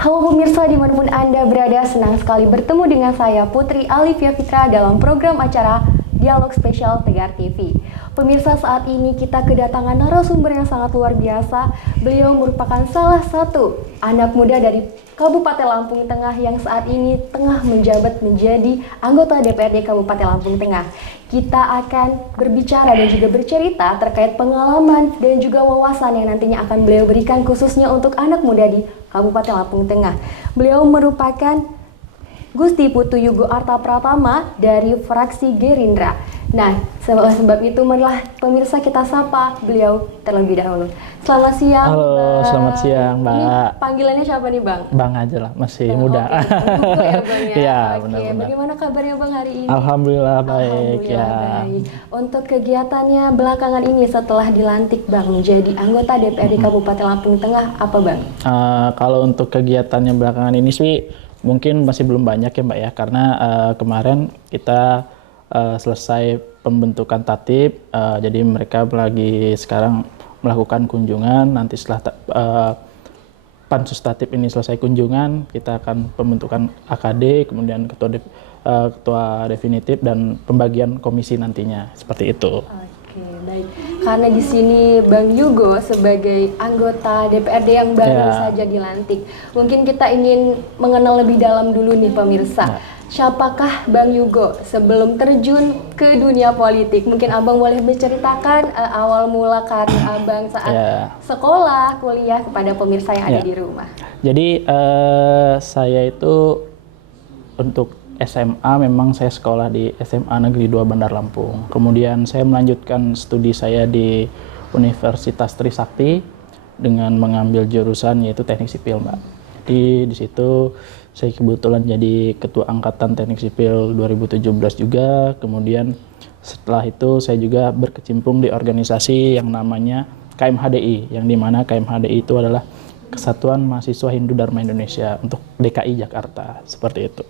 Halo pemirsa dimanapun Anda berada, senang sekali bertemu dengan saya Putri Alivia Fitra dalam program acara Dialog Spesial Tegar TV. Pemirsa, saat ini kita kedatangan narasumber yang sangat luar biasa. Beliau merupakan salah satu anak muda dari Kabupaten Lampung Tengah yang saat ini tengah menjabat menjadi anggota DPRD Kabupaten Lampung Tengah. Kita akan berbicara dan juga bercerita terkait pengalaman dan juga wawasan yang nantinya akan beliau berikan khususnya untuk anak muda di Kabupaten Lampung Tengah. Beliau merupakan Gusti Putu Yugo Arta Pratama dari fraksi Gerindra. Nah, sebab itu marilah pemirsa kita sapa beliau terlebih dahulu. Selamat siang, Halo, Bang. selamat siang, Mbak. Ini panggilannya siapa nih, Bang? Bang aja lah, masih Bang, muda. oke, betul ya, Bang ya. Iya, Oke, benar-benar. bagaimana kabarnya Bang hari ini? Alhamdulillah baik Alhamdulillah ya. baik. Untuk kegiatannya belakangan ini setelah dilantik Bang menjadi anggota DPRD Kabupaten Lampung Tengah, apa Bang? Kalau untuk kegiatannya belakangan ini sih mungkin masih belum banyak ya Mbak ya, karena kemarin kita selesai pembentukan tatip, jadi mereka lagi sekarang melakukan kunjungan. Nanti setelah pansus tatip ini selesai kunjungan, kita akan pembentukan AKD, kemudian ketua definitif dan pembagian komisi nantinya, seperti itu. Oke, baik. Karena di sini Bang Yugo sebagai anggota DPRD yang baru saja dilantik, mungkin kita ingin mengenal lebih dalam dulu nih pemirsa. Siapakah Bang Yugo sebelum terjun ke dunia politik? Mungkin Abang boleh menceritakan awal mula karir Abang saat sekolah, kuliah kepada pemirsa yang ada di rumah. Jadi saya itu untuk SMA memang saya sekolah di SMA Negeri 2 Bandar Lampung. Kemudian saya melanjutkan studi saya di Universitas Trisakti dengan mengambil jurusan yaitu Teknik Sipil, Mbak. Jadi di situ saya kebetulan jadi ketua angkatan Teknik Sipil 2017 juga. Kemudian setelah itu saya juga berkecimpung di organisasi yang namanya KMHDI, yang dimana KMHDI itu adalah Kesatuan Mahasiswa Hindu Dharma Indonesia untuk DKI Jakarta, seperti itu.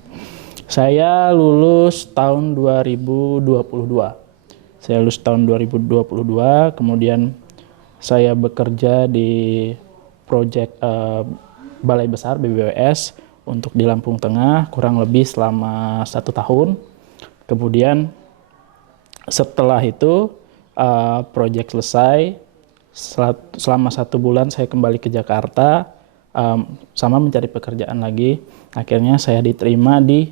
Saya lulus tahun 2022. Saya lulus tahun 2022, kemudian saya bekerja di proyek Balai Besar BBWS untuk di Lampung Tengah kurang lebih selama 1 tahun. Kemudian setelah itu proyek selesai, selama 1 bulan saya kembali ke Jakarta sama mencari pekerjaan lagi. Akhirnya saya diterima di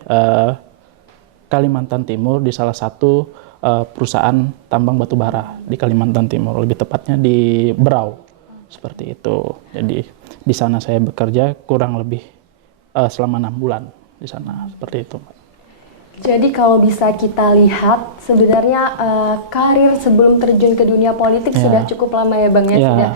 Kalimantan Timur di salah satu perusahaan tambang batu bara di Kalimantan Timur, lebih tepatnya di Berau, seperti itu. Jadi di sana saya bekerja kurang lebih selama 6 bulan di sana, seperti itu. Jadi kalau bisa kita lihat sebenarnya karir sebelum terjun ke dunia politik sudah cukup lama ya Bang ya, sudah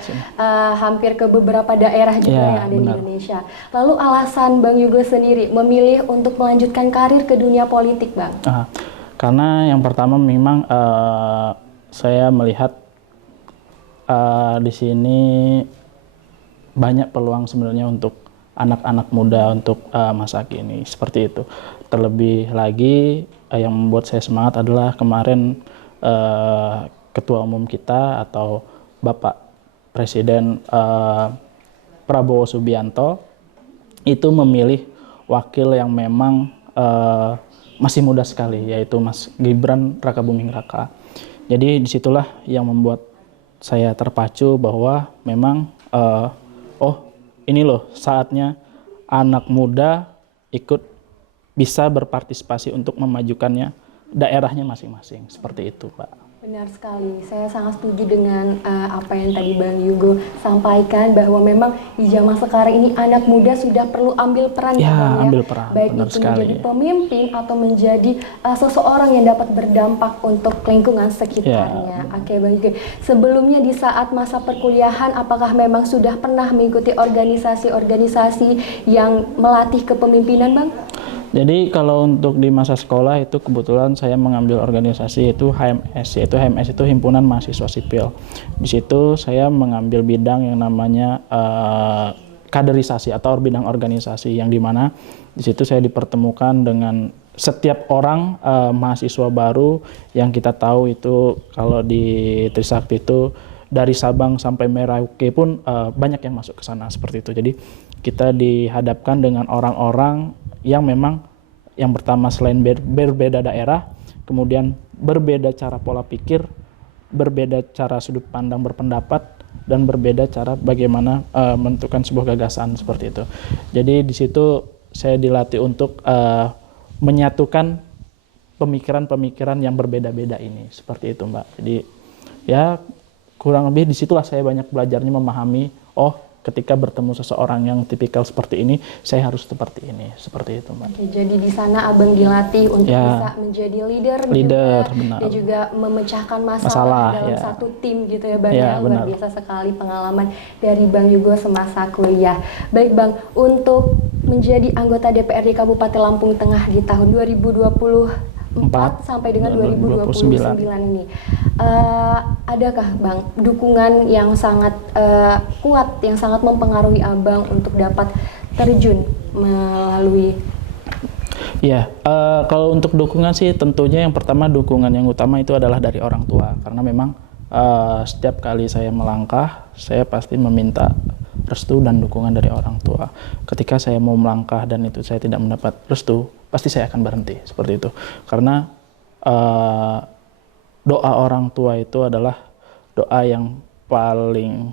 hampir ke beberapa daerah juga yang ada di Indonesia. Lalu alasan Bang Yugo sendiri memilih untuk melanjutkan karir ke dunia politik Bang? Karena yang pertama memang saya melihat di sini banyak peluang sebenarnya untuk anak-anak muda untuk masa kini, seperti itu. Terlebih lagi yang membuat saya semangat adalah kemarin Ketua Umum kita atau Bapak Presiden Prabowo Subianto itu memilih wakil yang memang masih muda sekali, yaitu Mas Gibran Rakabuming Raka. Jadi disitulah yang membuat saya terpacu bahwa memang ini loh saatnya anak muda ikut bisa berpartisipasi untuk memajukannya daerahnya masing-masing, seperti itu Pak. Benar sekali, saya sangat setuju dengan apa yang tadi Bang Yugo sampaikan, bahwa memang di zaman sekarang ini anak muda sudah perlu ambil peran ambil peran, baik itu menjadi pemimpin atau menjadi seseorang yang dapat berdampak untuk lingkungan sekitarnya. Oke Bang Yugo, sebelumnya di saat masa perkuliahan apakah memang sudah pernah mengikuti organisasi-organisasi yang melatih kepemimpinan Bang? Jadi kalau untuk di masa sekolah itu kebetulan saya mengambil organisasi yaitu HMS, yaitu HMS itu Himpunan Mahasiswa Sipil. Di situ saya mengambil bidang yang namanya kaderisasi atau bidang organisasi, yang dimana di situ saya dipertemukan dengan setiap orang mahasiswa baru yang kita tahu itu kalau di Trisakti itu dari Sabang sampai Merauke pun banyak yang masuk ke sana, seperti itu. Jadi kita dihadapkan dengan orang-orang yang memang yang pertama selain berbeda daerah, kemudian berbeda cara pola pikir, berbeda cara sudut pandang berpendapat, dan berbeda cara bagaimana menentukan sebuah gagasan seperti itu. Jadi di situ saya dilatih untuk menyatukan pemikiran-pemikiran yang berbeda-beda ini, seperti itu Mbak. Jadi ya kurang lebih disitulah saya banyak belajarnya memahami, oh ketika bertemu seseorang yang tipikal seperti ini, saya harus seperti ini, seperti itu Mbak. Oke, jadi di sana Abang dilatih untuk bisa menjadi leader juga, benar. dan juga memecahkan masalah dalam satu tim gitu ya Bang ya. Luar biasa sekali pengalaman dari Bang Yugo semasa kuliah. Baik Bang, untuk menjadi anggota DPRD Kabupaten Lampung Tengah di tahun 2024 sampai dengan 2029 ini, adakah Bang dukungan yang sangat kuat, yang sangat mempengaruhi Abang untuk dapat terjun melalui? Ya, kalau untuk dukungan sih tentunya yang pertama, dukungan yang utama itu adalah dari orang tua, karena memang setiap kali saya melangkah, saya pasti meminta restu dan dukungan dari orang tua. Ketika saya mau melangkah dan itu saya tidak mendapat restu, pasti saya akan berhenti, seperti itu. Karena doa orang tua itu adalah doa yang paling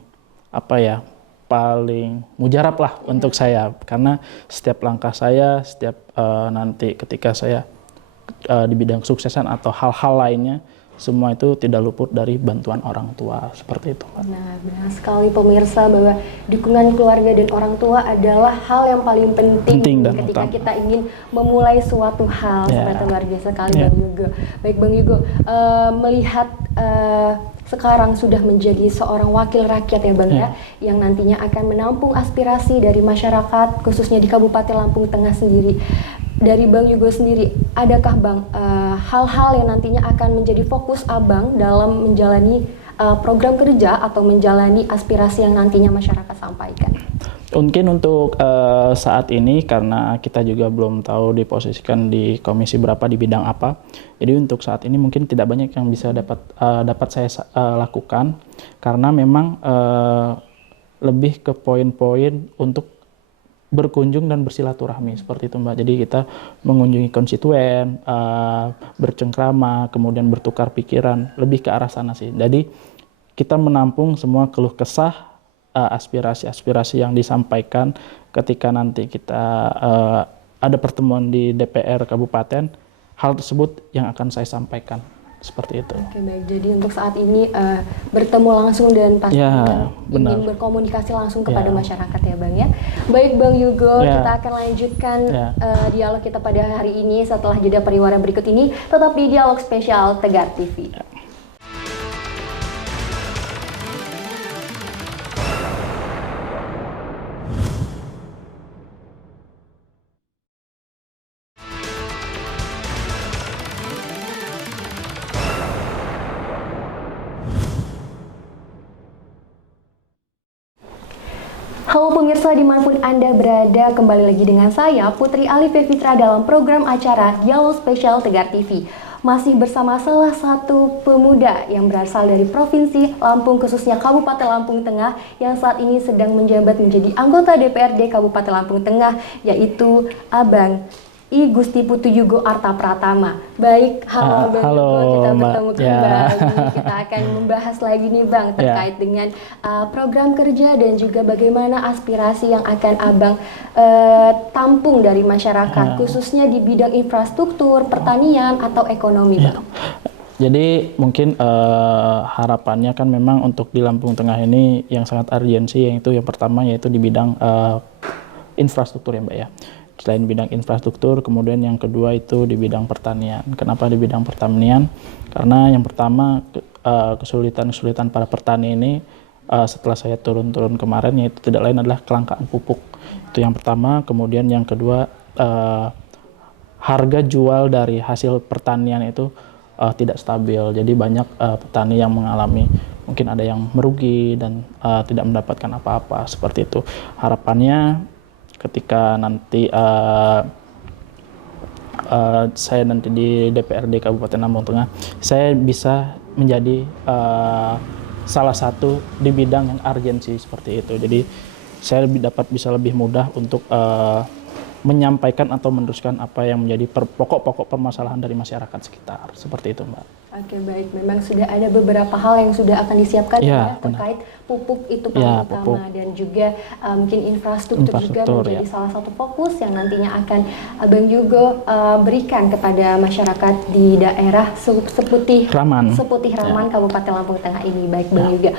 paling mujarab lah untuk saya, karena setiap langkah saya, setiap nanti ketika saya di bidang kesuksesan atau hal-hal lainnya, semua itu tidak luput dari bantuan orang tua, seperti itu. Nah, benar sekali pemirsa bahwa dukungan keluarga dan orang tua adalah hal yang paling penting dan ketika utama kita ingin memulai suatu hal. Seperti luar biasa sekali Bang Yugo. Baik Bang Yugo, melihat sekarang sudah menjadi seorang wakil rakyat ya Bang ya, yang nantinya akan menampung aspirasi dari masyarakat, khususnya di Kabupaten Lampung Tengah sendiri. Dari Bang Yugo sendiri, adakah Bang hal-hal yang nantinya akan menjadi fokus Abang dalam menjalani program kerja atau menjalani aspirasi yang nantinya masyarakat sampaikan? Mungkin untuk saat ini, karena kita juga belum tahu diposisikan di komisi berapa, di bidang apa, jadi untuk saat ini mungkin tidak banyak yang bisa dapat saya lakukan, karena memang lebih ke poin-poin untuk berkunjung dan bersilaturahmi, seperti itu Mbak. Jadi kita mengunjungi konstituen, bercengkrama, kemudian bertukar pikiran, lebih ke arah sana sih. Jadi kita menampung semua keluh kesah, aspirasi-aspirasi yang disampaikan ketika nanti kita ada pertemuan di DPR Kabupaten, hal tersebut yang akan saya sampaikan. Seperti itu. Oke baik, jadi untuk saat ini bertemu langsung dan pastinya ingin berkomunikasi langsung kepada masyarakat ya Bang ya. Baik Bang Yugo, kita akan lanjutkan dialog kita pada hari ini setelah jeda pariwara berikut ini, tetap di Dialog Spesial Tegar TV. Halo pemirsa dimanapun Anda berada, kembali lagi dengan saya Putri Alifia Fitra dalam program acara Dialog Spesial Tegar TV. Masih bersama salah satu pemuda yang berasal dari Provinsi Lampung, khususnya Kabupaten Lampung Tengah, yang saat ini sedang menjabat menjadi anggota DPRD Kabupaten Lampung Tengah, yaitu Abang I Gusti Putu Yugo Arta Pratama. Baik, halo Bang Yugo, kita bertemu kembali. Kita akan membahas lagi nih Bang terkait dengan program kerja dan juga bagaimana aspirasi yang akan Abang tampung dari masyarakat, khususnya di bidang infrastruktur, pertanian atau ekonomi Bang. Jadi mungkin harapannya kan memang untuk di Lampung Tengah ini yang sangat urgensi, yaitu yang pertama yaitu di bidang infrastruktur ya Mbak ya. Selain bidang infrastruktur, kemudian yang kedua itu di bidang pertanian. Kenapa di bidang pertanian? Karena yang pertama kesulitan-kesulitan para petani ini setelah saya turun-turun kemarin, yaitu tidak lain adalah kelangkaan pupuk. Itu yang pertama. Kemudian yang kedua, harga jual dari hasil pertanian itu tidak stabil. Jadi banyak petani yang mengalami, mungkin ada yang merugi dan tidak mendapatkan apa-apa, seperti itu. Harapannya ketika nanti saya nanti di DPRD Kabupaten Lampung Tengah, saya bisa menjadi salah satu di bidang yang urgensi seperti itu. Jadi saya dapat bisa lebih mudah untuk menyampaikan atau meneruskan apa yang menjadi pokok-pokok permasalahan dari masyarakat sekitar. Seperti itu, Mbak. Oke, baik. Memang sudah ada beberapa hal yang sudah akan disiapkan ya terkait pupuk itu paling utama, dan juga mungkin infrastruktur juga menjadi salah satu fokus yang nantinya akan Abang Yugo berikan kepada masyarakat di daerah Seputih Raman Kabupaten Lampung Tengah ini. Baik, Bang Yugo.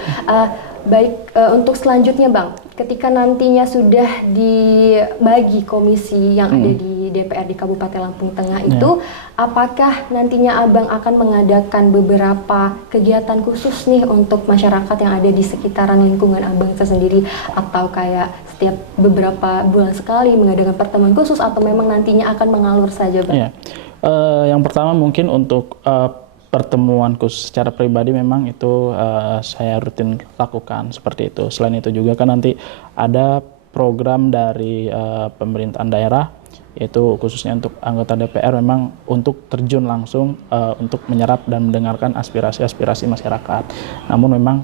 Untuk selanjutnya, Bang, ketika nantinya sudah dibagi komisi yang ada di DPR di Kabupaten Lampung Tengah itu, apakah nantinya Abang akan mengadakan beberapa kegiatan khusus nih untuk masyarakat yang ada di sekitaran lingkungan Abang sendiri, atau kayak setiap beberapa bulan sekali mengadakan pertemuan khusus, atau memang nantinya akan mengalur saja, Bang? Yang pertama mungkin untuk pertemuan khusus secara pribadi memang itu saya rutin lakukan seperti itu. Selain itu juga kan nanti ada program dari pemerintahan daerah, yaitu khususnya untuk anggota DPR memang untuk terjun langsung untuk menyerap dan mendengarkan aspirasi-aspirasi masyarakat. Namun memang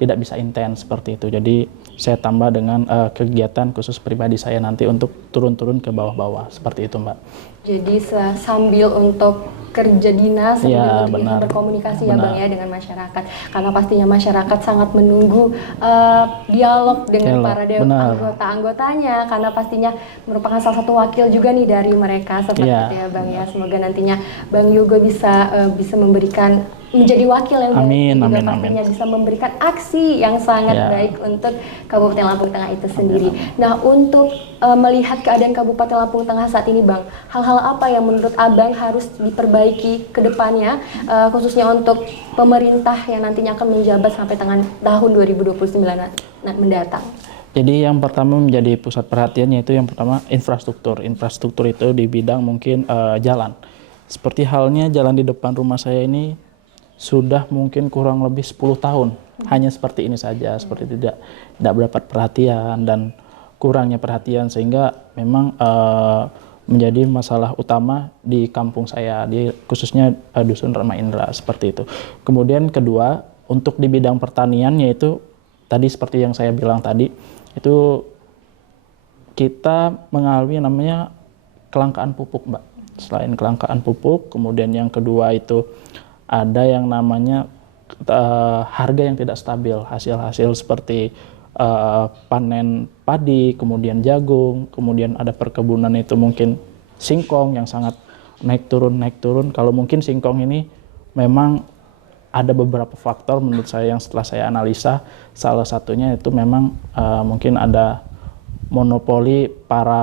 tidak bisa intens seperti itu. Jadi saya tambah dengan kegiatan khusus pribadi saya nanti untuk turun-turun ke bawah-bawah seperti itu, Mbak. Jadi sambil untuk kerja dinas, sambil untuk berkomunikasi ya Bang ya dengan masyarakat, karena pastinya masyarakat sangat menunggu dialog dengan para anggota-anggotanya, karena pastinya merupakan salah satu wakil juga nih dari mereka seperti itu ya Bang ya. Semoga nantinya Bang Yugo bisa memberikan menjadi wakil yang baik, pastinya bisa memberikan aksi yang sangat baik untuk Kabupaten Lampung Tengah itu sendiri. Nah, untuk melihat keadaan Kabupaten Lampung Tengah saat ini, Bang, hal-hal apa yang menurut Abang harus diperbaiki ke depannya, khususnya untuk pemerintah yang nantinya akan menjabat sampai tahun 2029 mendatang? Jadi yang pertama menjadi pusat perhatian yaitu yang pertama infrastruktur. Infrastruktur itu di bidang mungkin jalan. Seperti halnya jalan di depan rumah saya ini sudah mungkin kurang lebih 10 tahun hanya seperti ini saja, seperti tidak mendapat perhatian dan kurangnya perhatian, sehingga memang menjadi masalah utama di kampung saya, khususnya Dusun Rama Indra seperti itu. Kemudian kedua, untuk di bidang pertanian, yaitu tadi seperti yang saya bilang tadi, itu kita mengalami namanya kelangkaan pupuk, Mbak. Selain kelangkaan pupuk, kemudian yang kedua itu ada yang namanya harga yang tidak stabil, hasil-hasil seperti panen padi, kemudian jagung, kemudian ada perkebunan itu mungkin singkong yang sangat naik turun. Kalau mungkin singkong ini memang ada beberapa faktor menurut saya yang setelah saya analisa, salah satunya itu memang mungkin ada monopoli para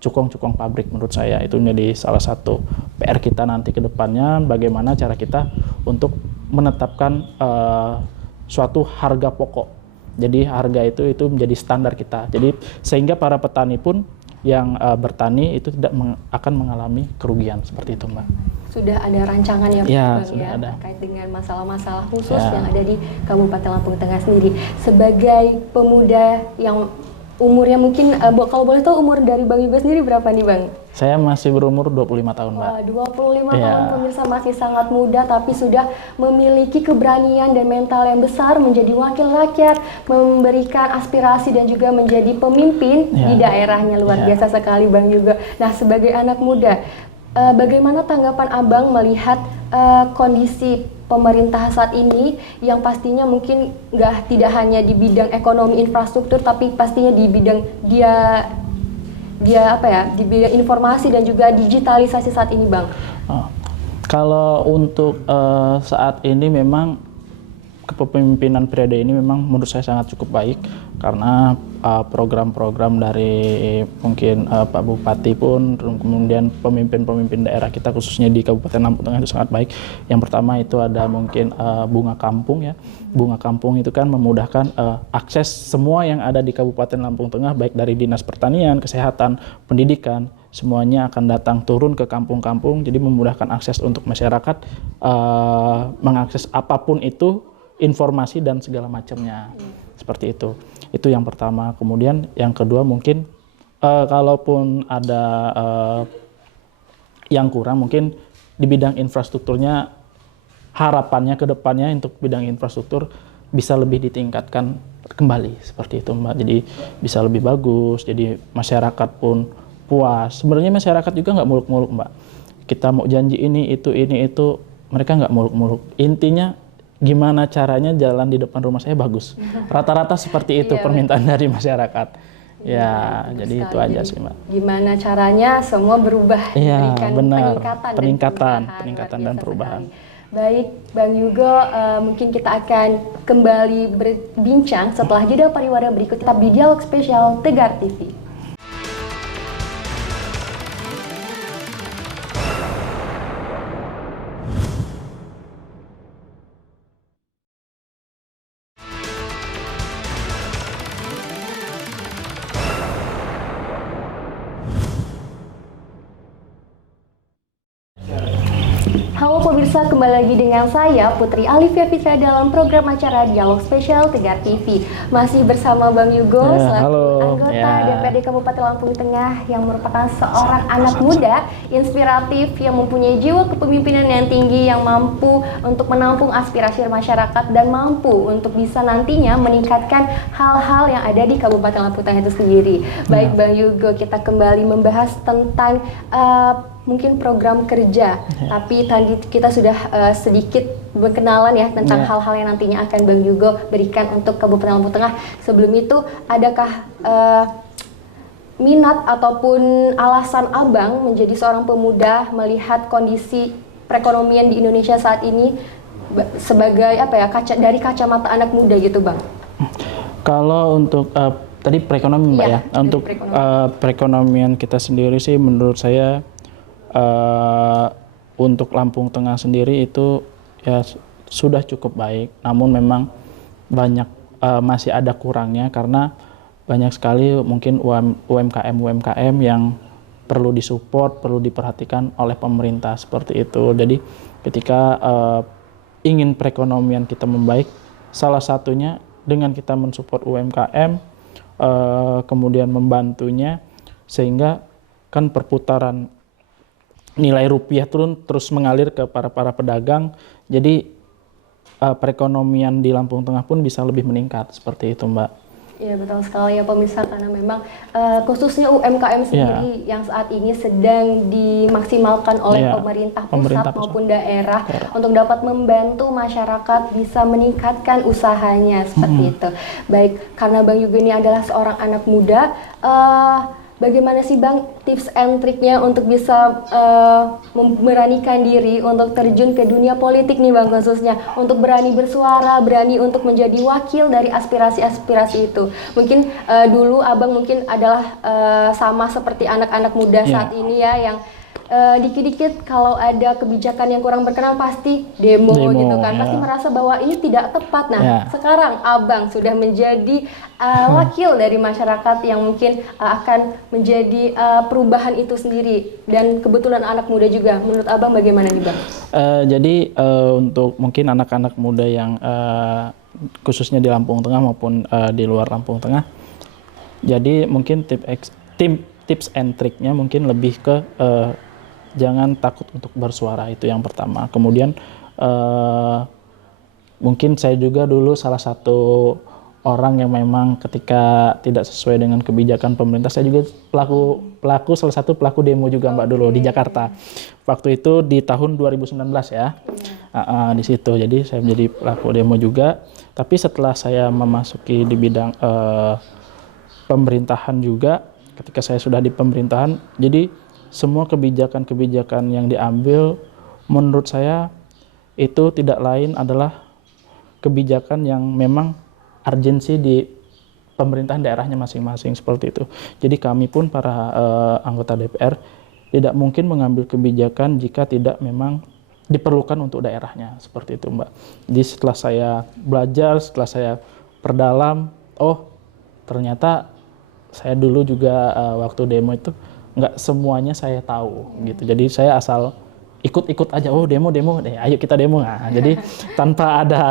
cukong-cukong pabrik. Menurut saya itu menjadi salah satu PR kita nanti ke depannya, bagaimana cara kita untuk menetapkan suatu harga pokok. Jadi harga itu menjadi standar kita. Jadi sehingga para petani pun yang bertani itu tidak akan mengalami kerugian seperti itu, Mbak. Sudah ada rancangan yang terkait dengan masalah-masalah khusus yang ada di Kabupaten Lampung Tengah sendiri. Sebagai pemuda yang umurnya mungkin, kalau boleh tahu umur dari Bang Yugo sendiri berapa nih, Bang? Saya masih berumur 25 tahun, Mbak. 25 tahun, pemirsa, masih sangat muda, tapi sudah memiliki keberanian dan mental yang besar menjadi wakil rakyat, memberikan aspirasi dan juga menjadi pemimpin di daerahnya. Luar biasa sekali, Bang Yugo. Nah, sebagai anak muda, bagaimana tanggapan Abang melihat kondisi pemerintah saat ini yang pastinya mungkin tidak hanya di bidang ekonomi infrastruktur, tapi pastinya di bidang di bidang informasi dan juga digitalisasi saat ini, Bang? Kalau untuk saat ini memang kepemimpinan periode ini memang menurut saya sangat cukup baik, karena program-program dari mungkin Pak Bupati pun, kemudian pemimpin-pemimpin daerah kita khususnya di Kabupaten Lampung Tengah itu sangat baik. Yang pertama itu ada mungkin bunga kampung ya. Bunga kampung itu kan memudahkan akses semua yang ada di Kabupaten Lampung Tengah, baik dari Dinas Pertanian, Kesehatan, Pendidikan, semuanya akan datang turun ke kampung-kampung, jadi memudahkan akses untuk masyarakat mengakses apapun itu, informasi dan segala macamnya. Seperti itu yang pertama. Kemudian yang kedua mungkin kalaupun ada yang kurang mungkin di bidang infrastrukturnya, harapannya ke depannya untuk bidang infrastruktur bisa lebih ditingkatkan kembali seperti itu Mbak. Jadi bisa lebih bagus, jadi masyarakat pun puas. Sebenarnya masyarakat juga nggak muluk-muluk Mbak. Kita mau janji ini itu, mereka nggak muluk-muluk. Intinya gimana caranya jalan di depan rumah saya bagus. Rata-rata seperti itu permintaan dari masyarakat. Ya, jadi itu aja sih Mbak. Gimana caranya semua berubah, Iya, benar. Peningkatan dan perubahan. Baik, Bang Yugo, mungkin kita akan kembali berbincang setelah jeda pariwara berikut. Tetap di Dialog Spesial Tegar TV. Halo pemirsa, kembali lagi dengan saya Putri Alifia Fitra dalam program acara Dialog Spesial Tegar TV. Masih bersama Bang Yugo selaku anggota DPRD Kabupaten Lampung Tengah yang merupakan seorang anak muda inspiratif yang mempunyai jiwa kepemimpinan yang tinggi, yang mampu untuk menampung aspirasi masyarakat dan mampu untuk bisa nantinya meningkatkan hal-hal yang ada di Kabupaten Lampung Tengah itu sendiri. Baik Bang Yugo, kita kembali membahas tentang mungkin program kerja, tapi tadi kita sudah sedikit berkenalan ya tentang hal-hal yang nantinya akan Bang Yugo berikan untuk Kabupaten Lampung Tengah. Sebelum itu, adakah minat ataupun alasan Abang menjadi seorang pemuda melihat kondisi perekonomian di Indonesia saat ini sebagai dari kacamata anak muda gitu, Bang? Kalau untuk tadi perekonomian Mbak ya, untuk perekonomian kita sendiri sih menurut saya untuk Lampung Tengah sendiri itu ya sudah cukup baik, namun memang banyak masih ada kurangnya karena banyak sekali mungkin UMKM yang perlu disupport, perlu diperhatikan oleh pemerintah seperti itu. Jadi ketika ingin perekonomian kita membaik, salah satunya dengan kita mensupport UMKM, kemudian membantunya sehingga kan perputaran nilai rupiah turun terus mengalir ke para pedagang, jadi perekonomian di Lampung Tengah pun bisa lebih meningkat seperti itu Mbak. Iya betul sekali ya pemirsa, karena memang khususnya UMKM sendiri yang saat ini sedang dimaksimalkan oleh pemerintah pusat maupun daerah untuk dapat membantu masyarakat bisa meningkatkan usahanya seperti itu. Baik, karena Bang Yugo ini adalah seorang anak muda, bagaimana sih Bang tips and triknya untuk bisa memberanikan diri untuk terjun ke dunia politik nih Bang, khususnya untuk berani bersuara, berani untuk menjadi wakil dari aspirasi-aspirasi itu. Mungkin dulu Abang mungkin adalah sama seperti anak-anak muda saat ini ya, yang dikit-dikit kalau ada kebijakan yang kurang berkenan pasti demo gitu kan, pasti merasa bahwa ini tidak tepat. Nah sekarang Abang sudah menjadi wakil dari masyarakat yang mungkin akan menjadi perubahan itu sendiri, dan kebetulan anak muda juga. Menurut Abang bagaimana nih Bang? Jadi untuk mungkin anak-anak muda yang khususnya di Lampung Tengah maupun di luar Lampung Tengah, jadi mungkin tips and triknya mungkin lebih ke jangan takut untuk bersuara, itu yang pertama. Kemudian mungkin saya juga dulu salah satu orang yang memang ketika tidak sesuai dengan kebijakan pemerintah, saya juga salah satu pelaku demo juga Mbak dulu di Jakarta. Waktu itu di tahun 2019 ya, di situ. Jadi saya menjadi pelaku demo juga. Tapi setelah saya memasuki di bidang pemerintahan juga, ketika saya sudah di pemerintahan, jadi semua kebijakan-kebijakan yang diambil menurut saya itu tidak lain adalah kebijakan yang memang urgensi di pemerintahan daerahnya masing-masing seperti itu. Jadi kami pun para anggota DPR tidak mungkin mengambil kebijakan jika tidak memang diperlukan untuk daerahnya seperti itu Mbak. Jadi setelah saya belajar, setelah saya perdalam, oh ternyata saya dulu juga waktu demo itu nggak semuanya saya tahu gitu. Jadi saya asal ikut-ikut aja, oh demo ayo kita demo. Nah, jadi tanpa ada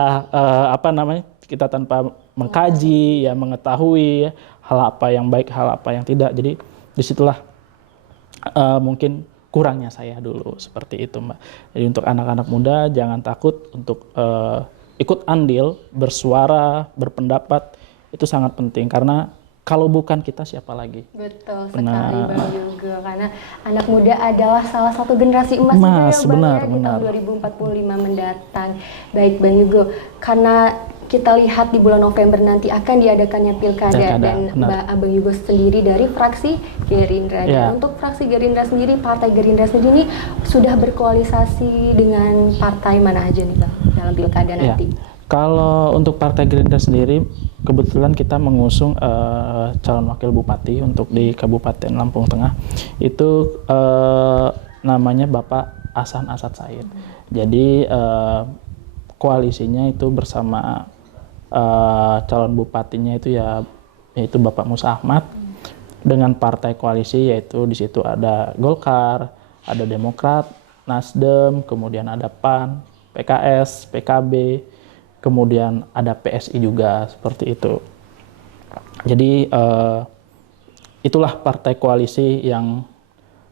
kita tanpa mengkaji ya, mengetahui hal apa yang baik, hal apa yang tidak. Jadi disitulah mungkin kurangnya saya dulu seperti itu Mbak. Jadi untuk anak-anak muda jangan takut untuk ikut andil, bersuara, berpendapat. itu sangat penting karena kalau bukan kita siapa lagi? Betul sekali Benar. Bang Yugo, karena anak muda adalah salah satu generasi emas Emas, juga ya Bang benar, ya, di benar. tahun 2045 mendatang. Baik Bang Yugo, karena kita lihat di bulan November nanti akan diadakannya pilkada Pilkada, dan benar. Bang Yugo sendiri dari fraksi Gerindra. Ya. Dan untuk fraksi Gerindra sendiri, Partai Gerindra sendiri ini sudah berkoalisasi dengan partai mana aja nih Bang dalam pilkada Ya. nanti? Kalau untuk Partai Gerindra sendiri, kebetulan kita mengusung calon wakil bupati untuk di Kabupaten Lampung Tengah. Itu namanya Bapak Hasan Asad Said. Jadi koalisinya itu bersama calon bupatinya itu yaitu Bapak Musa Ahmad dengan partai koalisi, yaitu di situ ada Golkar, ada Demokrat, Nasdem, kemudian ada PAN, PKS, PKB, kemudian ada PSI juga, seperti itu. Jadi itulah partai koalisi yang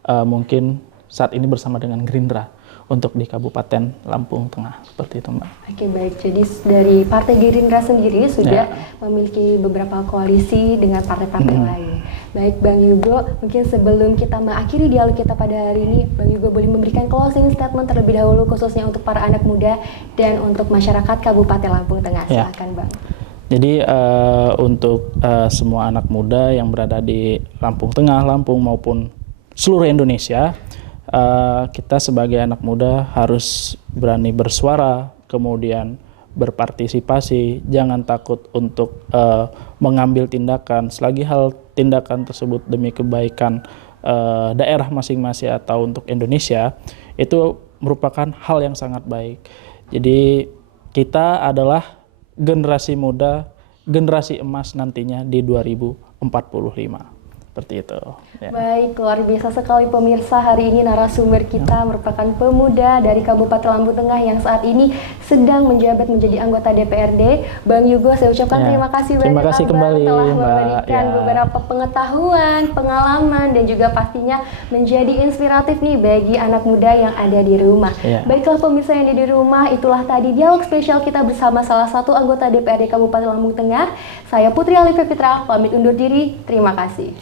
mungkin saat ini bersama dengan Gerindra untuk di Kabupaten Lampung Tengah, seperti itu Mbak. Oke baik, jadi dari Partai Gerindra sendiri sudah memiliki beberapa koalisi dengan partai-partai lain. Baik Bang Yugo, mungkin sebelum kita mengakhiri dialog kita pada hari ini, Bang Yugo boleh memberikan closing statement terlebih dahulu khususnya untuk para anak muda dan untuk masyarakat Kabupaten Lampung Tengah. Ya. Silakan Bang. Jadi untuk semua anak muda yang berada di Lampung Tengah, Lampung maupun seluruh Indonesia, kita sebagai anak muda harus berani bersuara, kemudian berpartisipasi, jangan takut untuk mengambil tindakan selagi hal tindakan tersebut demi kebaikan daerah masing-masing atau untuk Indonesia, itu merupakan hal yang sangat baik. Jadi kita adalah generasi muda, generasi emas nantinya di 2045. Seperti itu. Ya. Baik, luar biasa sekali pemirsa. Hari ini narasumber kita merupakan pemuda dari Kabupaten Lampung Tengah yang saat ini sedang menjabat menjadi anggota DPRD. Bang Yugo, saya ucapkan terima kasih Terima banyak kasih Bang kembali, telah Mbak. memberikan beberapa pengetahuan, pengalaman, dan juga pastinya menjadi inspiratif nih bagi anak muda yang ada di rumah. Baiklah pemirsa yang ada di rumah, itulah tadi dialog spesial kita bersama salah satu anggota DPRD Kabupaten Lampung Tengah. Saya Putri Alifia Fitra, pamit undur diri. Terima kasih.